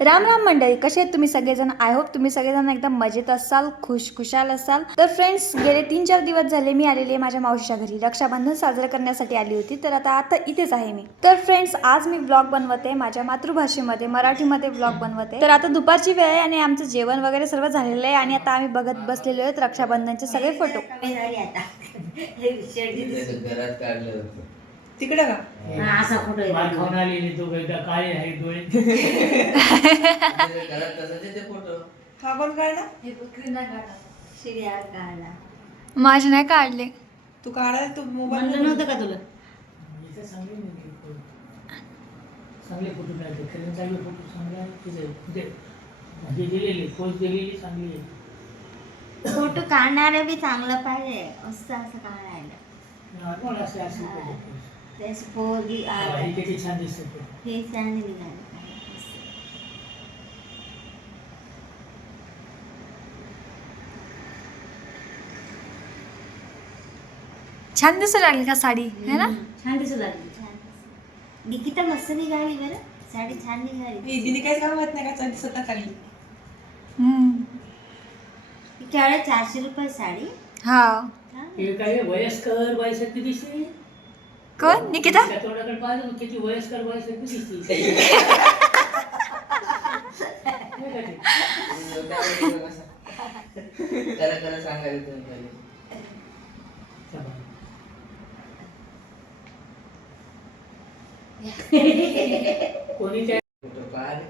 राम राम मंडळी, कसे आहेत तुम्ही सगळेजण? आय होप तुम्ही सगळेजण एकदम मजेत असाल, खुशाल असाल. तर फ्रेंड्स, गेले 3-4 दिवस झाले मी आलेली आहे माझ्या मावशीच्या घरी. रक्षाबंधन साजरं करण्यासाठी आली होती. तर आता इथेच आहे मी. तर फ्रेंड्स, आज मी ब्लॉग बनवते माझ्या मातृभाषेमध्ये, मराठीमध्ये ब्लॉग बनवते. तर आता दुपारची वेळ आहे आणि आमचं जेवण वगैरे सर्व झालेलं आहे आणि आता आम्ही बघत बसलेलो आहेत रक्षाबंधनचे सगळे फोटो. घरात काढलं होतं तिकडे का असा फोटो मार खाऊन आलेली तो एकदा काळे आहे डोळे. घरात तसंच आहे ते फोटो. हा कोण काढला? शिर्यावर काढला. माझे नाही काढले. तू काढाय तू मोबाईल म्हणलं नव्हतं का तुला? इथे चांगले नाही फोटो. चांगले फोटो मिळाले. खरं चांगले फोटो चांगले आहेत तिथे. हे दिलेली पोच दिलेली चांगली आहे. फोटो काढणारे बी चांगलं पाहिजे. असं काढायला नॉर्मल असे असे फोटो. तेच पोरगी हे किती छान दिसते फोटो. हे चांगली निघाली. छान दिसू लागली का साडी, है ना? छान दिसू लागली. छान दिसू. निकिता मस्त निघाली बरं. साडी छान निघाली. दिदी काहीच काम होत नाही का? चांदी स्वतः चालली. त्यावेळेस 400 रुपये साडी. हा. हे काय वयस्कर बाईसारखी दिसते. कोण? निकिता? त्या तोंडाकडे पाहिलं किती वयस्कर बाईसारखी दिसते. खरं सांगायला तुम्ही पहिले. कोणी त्या फोटो पाहिलं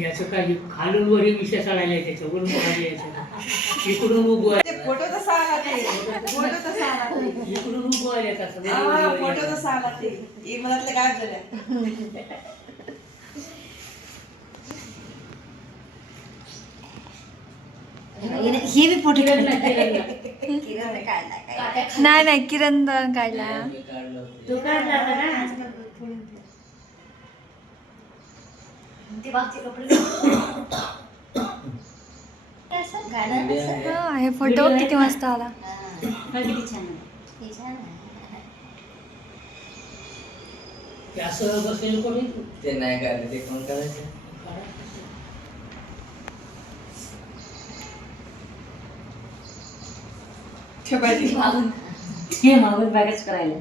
याचं काय खालून वरी विषय चालायला आहे त्याच्यावरून खाली यायचं इकडून उगवाय ते फोटो तसा आला ते. फोटो तसा आला ते. इकडून उगवायला हा, फोटो तसा आला ते. एक मनातलं गायब झालं. हे बी फोटो काढला. नाही किरण काढला. मी काढलं होतं. तू काढला होता ना? ते बागचे कपडे हा, हे फोटो किती मस्त आला. किती छान आहे. हे छान आहे. ते असं बसलेलं कोणी ते नाही काढलं ते कोण करायचं. ठेवायची. हे मागून बॅगच करायला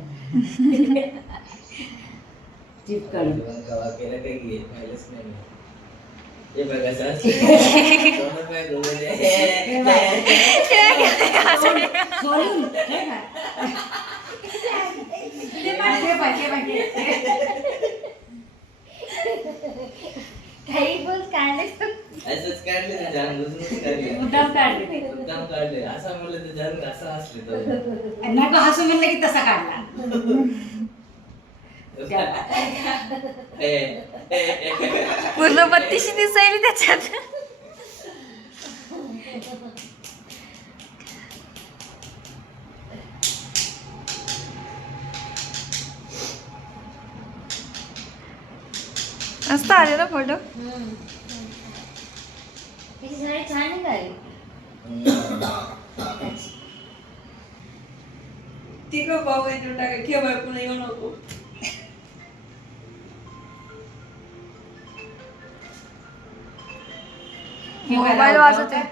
टिप काढून जेवण कवा केलं काही घे पाहिलंच नाही मी. हे बघा सर दोनच बाय घुमवले. सोडून हे काय? काही बोल काढले असंच काढले ते जाण बुजूनच काढले. मुद्दाम काढले मुद्दाम काढले. असं म्हणलं ते जाण असं असले तर नको हसू म्हणलं की तसा काढला. पूर्ण बत्तीशी दिसायली त्याच्यात. मस्त आले ना फोटो. त्याची साडी छान निघाली. ती का भाऊ येतो टाका केव्हा पुन्हा येऊ नको. मोबाईल वाजत आहे.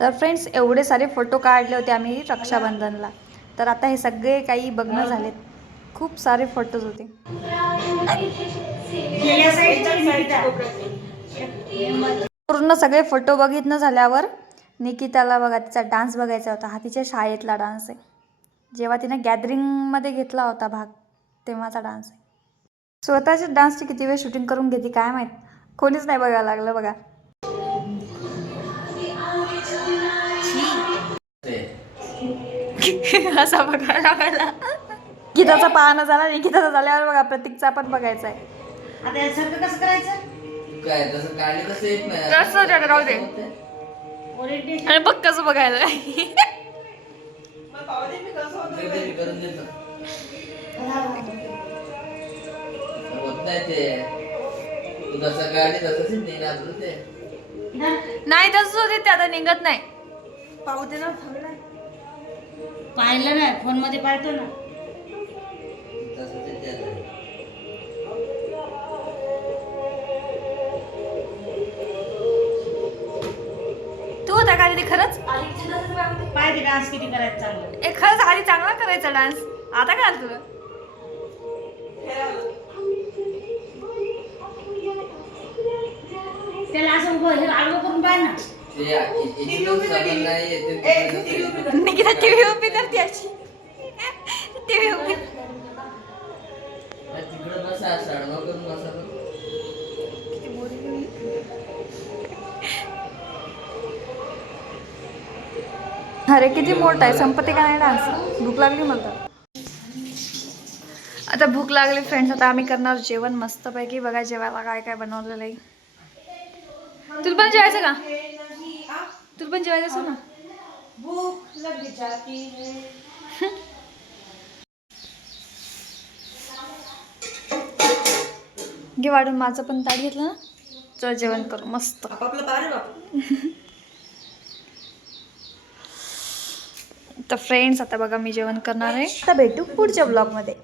तर फ्रेंड्स, एवढे सारे फोटो काढले होते आम्ही रक्षाबंधनला. तर आता हे सगळे काही बघणं झालेत. खूप सारे फोटोज होते. पूर्ण सगळे फोटो बघितणं झाल्यावर निकिताला बघा तिचा डान्स बघायचा होता. हा तिच्या शाळेतला डान्स आहे. जेव्हा तिने गॅदरिंगमध्ये घेतला होता भाग तेव्हाचा डान्स आहे. स्वतःच्या डान्सची किती वेळ शूटिंग करून घेते काय माहीत. कोणीच नाही बघायला लागलं बघा. असा बघायला लागायला. गीताचा पाहणं झाला. निकिताचा झाल्यावर बघा प्रतीकचा पण बघायचा आहे. आता यासारखं कसं करायचं? काय तसं काढले तसं येत नाही. तसं त्याला राहू दे. ओरिएंटेशन आणि बघ कसं बघायला. मग पाहू दे मी कसं होतं. काहीतरी करून देतो. होत नाही ते. तू जसं काढले तसंच निघाल ते. नाही तसंच होते ते, आता निघत नाही. पाहू दे ना. थांबला. पाहिलं ना फोन मध्ये पाहतो ना. तसंच ते आता. का दीदी खरंच पाहिजे डान्स किती करायचं चांगलं. ए खरंच आधी चांगला करायचा डान्स आता काय आलं तुला त्याला असं उभं हे आडवं करून पाह ना. निकिता टीव्ही उभी करते अशी टीव्ही उभी तिकडे बसा साडवा करून बसा बरं. अरे किती मोठा आहे संपत्ती का नाही डान्स भूक लागली मला आता भूक लागली फ्रेंड्स आता आम्ही करणार जेवण मस्तपैकी बघा जेवायला काय काय बनवलेलं आहे तुला पण जेवायचं का तुला पण जेवायचं असं ना भूक लग जाती है. घे वाढून माझं पण ताट घेतलं ना चल जेवण करू मस्त आपापलं बारे बाप. तर फ्रेंड्स आता बघा मी जेवण करणार आहे आता भेटू पुढच्या ब्लॉगमध्ये